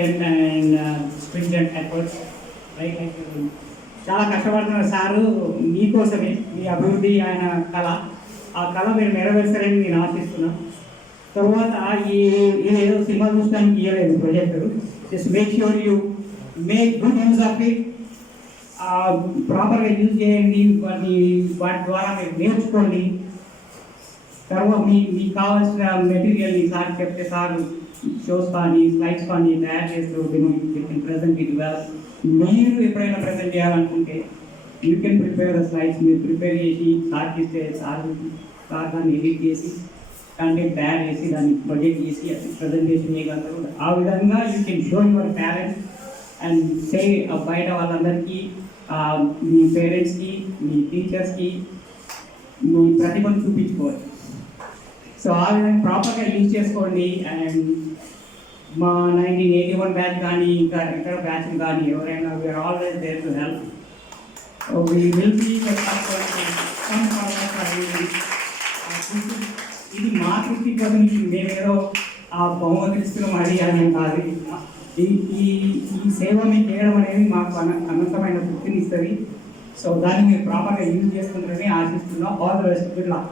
diligent and stringent efforts, right? Like, చాలా కష్టపడుతున్న సారు మీకోసమే మీ అభివృద్ధి ఆయన కళ ఆ కళ మీరు నెరవేర్చారని నేను ఆశిస్తున్నాను. తర్వాత ఇదేదో సినిమా చూడడానికి ఇవ్వలేదు projector. Just make sure you make good use of it. ప్రాపర్గా యూజ్ చేయండి, వాటి ద్వారా మీరు నేర్చుకోండి. తర్వాత మీకు కావాల్సిన మెటీరియల్ని సార్ చెప్తే సార్ షోస్ కానీ స్లైడ్స్ కానీ తయారు చేస్తూ ప్రజెంట్ ఇట్ వెల్. మీరు ఎప్పుడైనా ప్రజెంట్ చేయాలనుకుంటే you can prepare the slides. మీరు ప్రిపేర్ చేసి సార్ ఇస్తే సార్ దాన్ని ఎడిట్ చేసి కంటెంట్ తయారు చేసి దాన్ని ప్రొజెక్ట్ చేసి ప్రజెంటేషన్ చేయగలుగుతారు. ఆ విధంగా you can show your talent and say బయట వాళ్ళందరికీ, మీ పేరెంట్స్కి, మీ టీచర్స్కి మీ ప్రతిభను చూపించుకోవచ్చు. సో ఆ విధంగా ప్రాపర్గా యూజ్ చేసుకోండి. అండ్ మా 1981 బ్యాచ్ కానీ ఇంకా ఇతర బ్యాచ్లు కానీ ఎవరైనా we are always there to help. We will be ఇది మా తృప్తి కోసం మేమేదో ఆ బహుమతిస్తున్నాం అది అని కాదు. ఈ సేవ మీకు చేయడం అనేది మాకు అనంతమైన తృప్తిని ఇస్తుంది. సో దాన్ని మీరు ప్రాపర్గా యూజ్ చేసుకుంటారని ఆశిస్తున్నాం. All the best. Good luck.